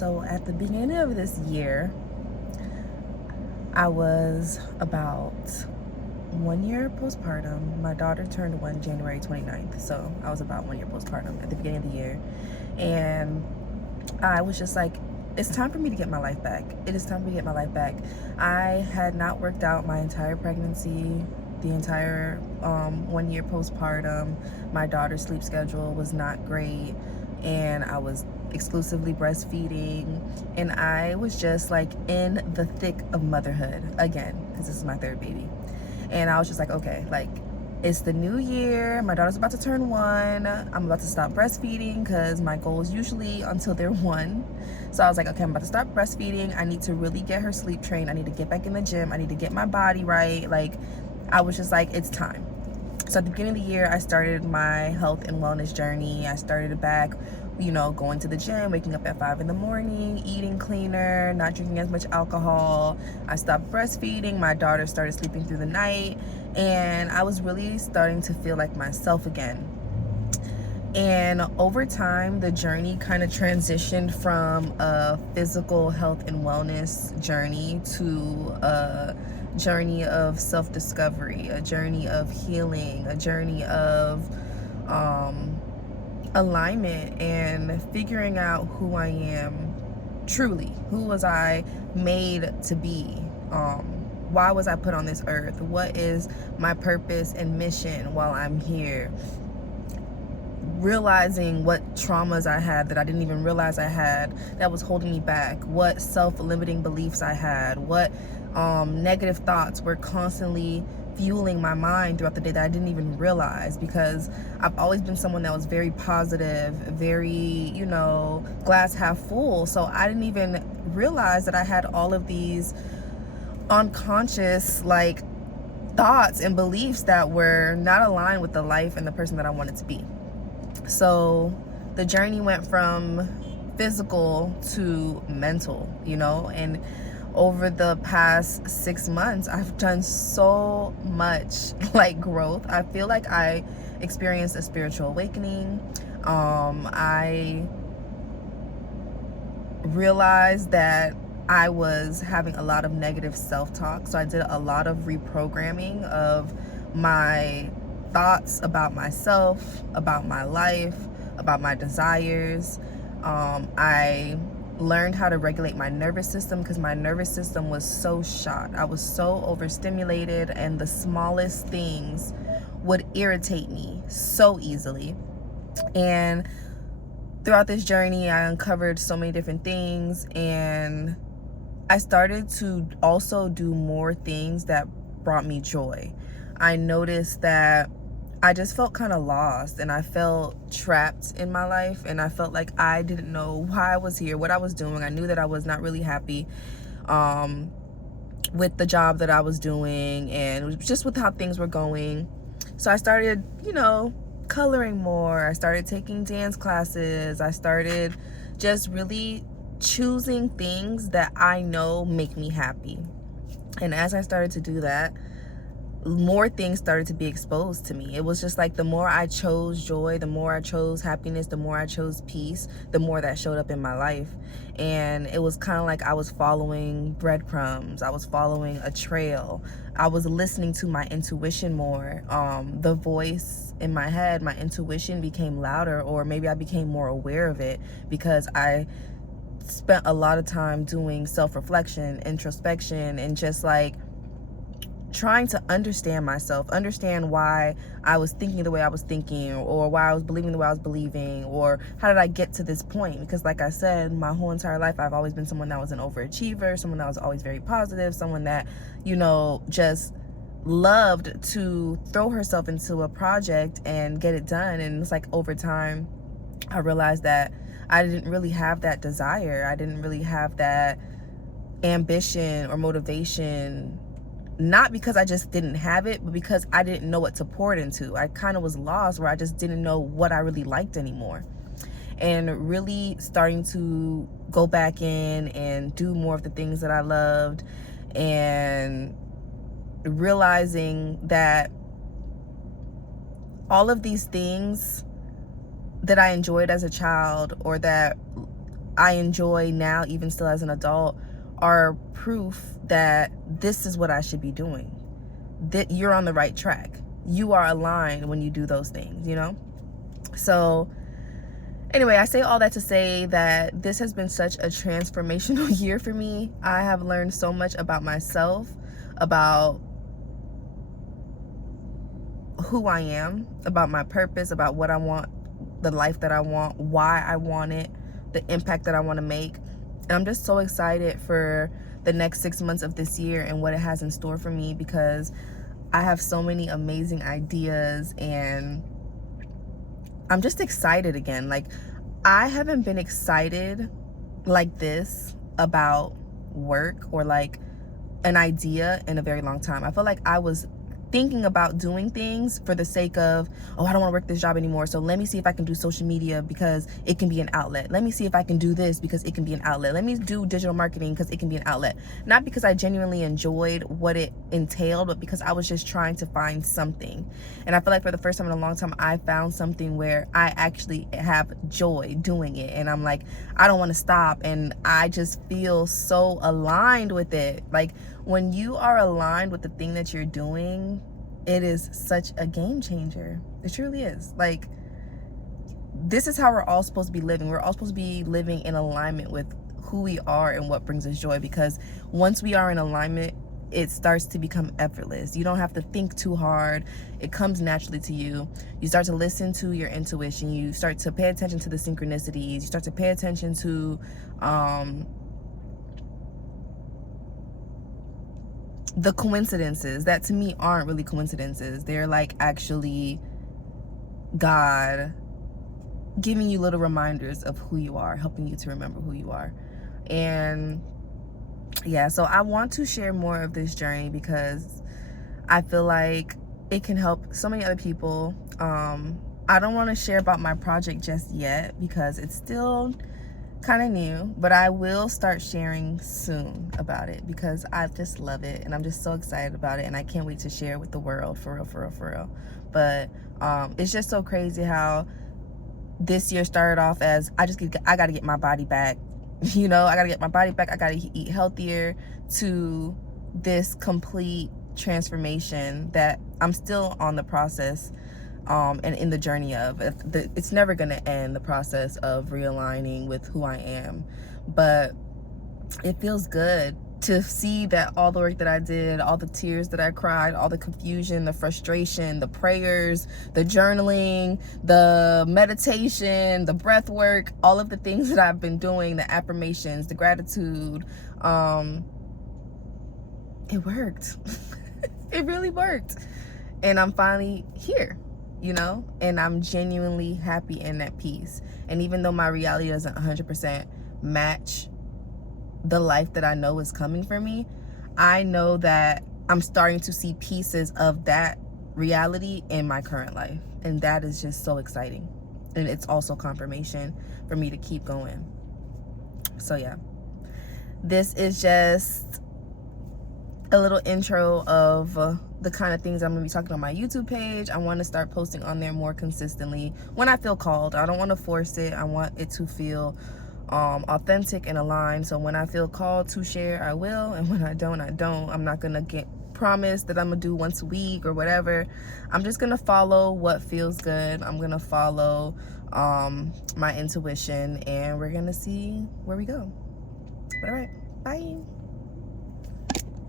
So at the beginning of this year, I was about 1 year postpartum. My daughter turned one January 29th, so I was about 1 year postpartum at the beginning of the year. And I was just like, it's time for me to get my life back. It is time for me to get my life back. I had not worked out my entire pregnancy, the entire 1 year postpartum. My daughter's sleep schedule was not great, and I was exclusively breastfeeding, and I was just like in the thick of motherhood again, because this is my third baby. And I was just like, okay, like, it's the new year, my daughter's about to turn one, I'm about to stop breastfeeding because my goal is usually until they're one. So I was like, okay, I'm about to stop breastfeeding. I need to really get her sleep trained. I need to get back in the gym. I need to get my body right. Like, I was just like, it's time. So at the beginning of the year, I started my health and wellness journey. I started it back, going to the gym, waking up at 5 in the morning, eating cleaner, not drinking as much alcohol. I stopped breastfeeding. My daughter started sleeping through the night, and I was really starting to feel like myself again. And over time, the journey kind of transitioned from a physical health and wellness journey to a journey of self-discovery, a journey of healing, a journey of alignment and figuring out who I am truly. Who was I made to be? Why was I put on this earth? What is my purpose and mission while I'm here? Realizing what traumas I had that I didn't even realize I had that was holding me back, what self-limiting beliefs I had, what negative thoughts were constantly fueling my mind throughout the day that I didn't even realize, because I've always been someone that was very positive, very, glass half full. So I didn't even realize that I had all of these unconscious thoughts and beliefs that were not aligned with the life and the person that I wanted to be. So the journey went from physical to mental, and over the past 6 months, I've done so much growth. I feel like I experienced a spiritual awakening. I realized that I was having a lot of negative self-talk. So I did a lot of reprogramming of my thoughts about myself, about my life, about my desires. I learned how to regulate my nervous system, because my nervous system was so shot. I was so overstimulated, and the smallest things would irritate me so easily. And throughout this journey, I uncovered so many different things, and I started to also do more things that brought me joy. I noticed that I just felt kind of lost, and I felt trapped in my life, and I felt like I didn't know why I was here, what I was doing. I knew that I was not really happy with the job that I was doing, and just with how things were going. So I started, coloring more. I started taking dance classes. I started just really choosing things that I know make me happy. And as I started to do that, more things started to be exposed to me. It was just like the more I chose joy, the more I chose happiness, the more I chose peace, the more that showed up in my life. And it was kind of like I was following breadcrumbs. I was following a trail. I was listening to my intuition more. The voice in my head, my intuition became louder, or maybe I became more aware of it, because I spent a lot of time doing self-reflection, introspection, and just trying to understand myself, understand why I was thinking the way I was thinking, or why I was believing the way I was believing, or how did I get to this point? Because like I said, my whole entire life, I've always been someone that was an overachiever, someone that was always very positive, someone that, just loved to throw herself into a project and get it done. And it's like over time, I realized that I didn't really have that desire. I didn't really have that ambition or motivation, not because I just didn't have it, but because I didn't know what to pour it into. I kind of was lost, where I just didn't know what I really liked anymore. And really starting to go back in and do more of the things that I loved, and realizing that all of these things that I enjoyed as a child, or that I enjoy now, even still as an adult, are proof that this is what I should be doing, that you're on the right track. You are aligned when you do those things, you know? So anyway, I say all that to say that this has been such a transformational year for me. I have learned so much about myself, about who I am, about my purpose, about what I want, the life that I want, why I want it, the impact that I want to make. And I'm just so excited for the next 6 months of this year and what it has in store for me, because I have so many amazing ideas and I'm just excited again. Like, I haven't been excited like this about work or like an idea in a very long time. I feel like I was thinking about doing things for the sake of, oh, I don't want to work this job anymore, so let me see if I can do social media because it can be an outlet. Let me see if I can do this because it can be an outlet. Let me do digital marketing because it can be an outlet. Not because I genuinely enjoyed what it entailed, but because I was just trying to find something. And I feel like for the first time in a long time, I found something where I actually have joy doing it. And I'm like, I don't want to stop. And I just feel so aligned with it. Like, when you are aligned with the thing that you're doing, it is such a game changer. It truly is. Like, this is how we're all supposed to be living. We're all supposed to be living in alignment with who we are and what brings us joy, because once we are in alignment, it starts to become effortless. You don't have to think too hard. It comes naturally to you. You start to listen to your intuition. You start to pay attention to the synchronicities. You start to pay attention to the coincidences that to me aren't really coincidences. They're like actually God giving you little reminders of who you are, helping you to remember who you are. And yeah, so I want to share more of this journey because I feel like it can help so many other people. I don't want to share about my project just yet because it's still kind of new, but I will start sharing soon about it because I just love it and I'm just so excited about it, and I can't wait to share with the world, for real, for real, for real. But it's just so crazy how this year started off as I got to get my body back. You know, I got to get my body back. I got to eat healthier, to this complete transformation that I'm still on the process and in the journey of. It's never going to end, the process of realigning with who I am. But it feels good to see that all the work that I did, all the tears that I cried, all the confusion, the frustration, the prayers, the journaling, the meditation, the breath work, all of the things that I've been doing, the affirmations, the gratitude, it worked. It really worked. And I'm finally here, you know, and I'm genuinely happy and at peace. And even though my reality doesn't 100% match the life that I know is coming for me, I know that I'm starting to see pieces of that reality in my current life. And that is just so exciting. And it's also confirmation for me to keep going. So yeah, this is just a little intro of the kind of things I'm going to be talking on my YouTube page. I want to start posting on there more consistently when I feel called. I don't want to force it. I want it to feel authentic and aligned. So when I feel called to share, I will, and when I don't, I don't. I'm not gonna get promised that I'm gonna do once a week or whatever. I'm just gonna follow what feels good. I'm gonna follow my intuition, and we're gonna see where we go. But all right, bye.